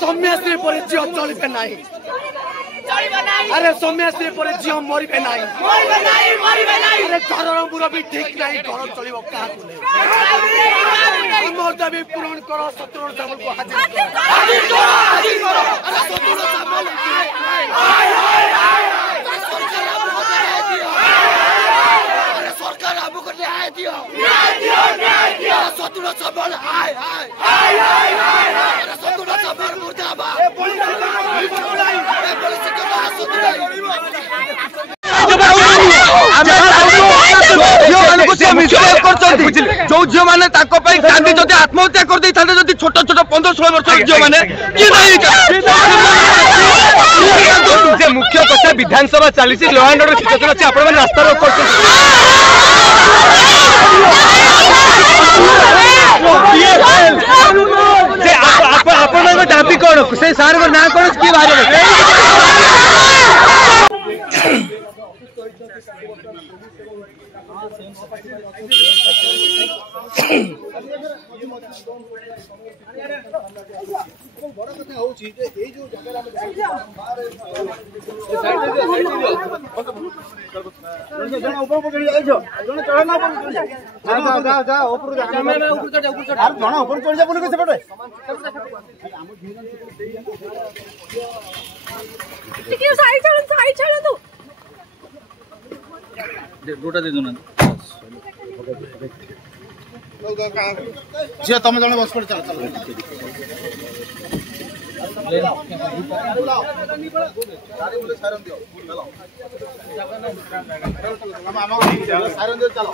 सौम्यश्री पर झील चलबे ना अरे सौम्यश्री पर झील मरबे ना अरे घर मुरबी ठीक नहीं घर चलो क्या दाबी पूरण कर शत्रुघ्न सामल को हाजिर सरकार हमको न्याय दियो शत्रुघ्न सामल शत्रुघ्न सामल मुर्दाबाद जो झील मैंने कांदी जदि आत्महत्या कर दे छोट छोट 15-16 वर्ष झील मैंने मुख्य कथा विधानसभा चली लॉ एंड ऑर्डर सिचुएशन अच्छे आप रास्ता रोक दाबी कौन से सार ना कौन कि बाहर बड़ कथा हूँ जो जगह झील तुम जन बस पड़े चल चलो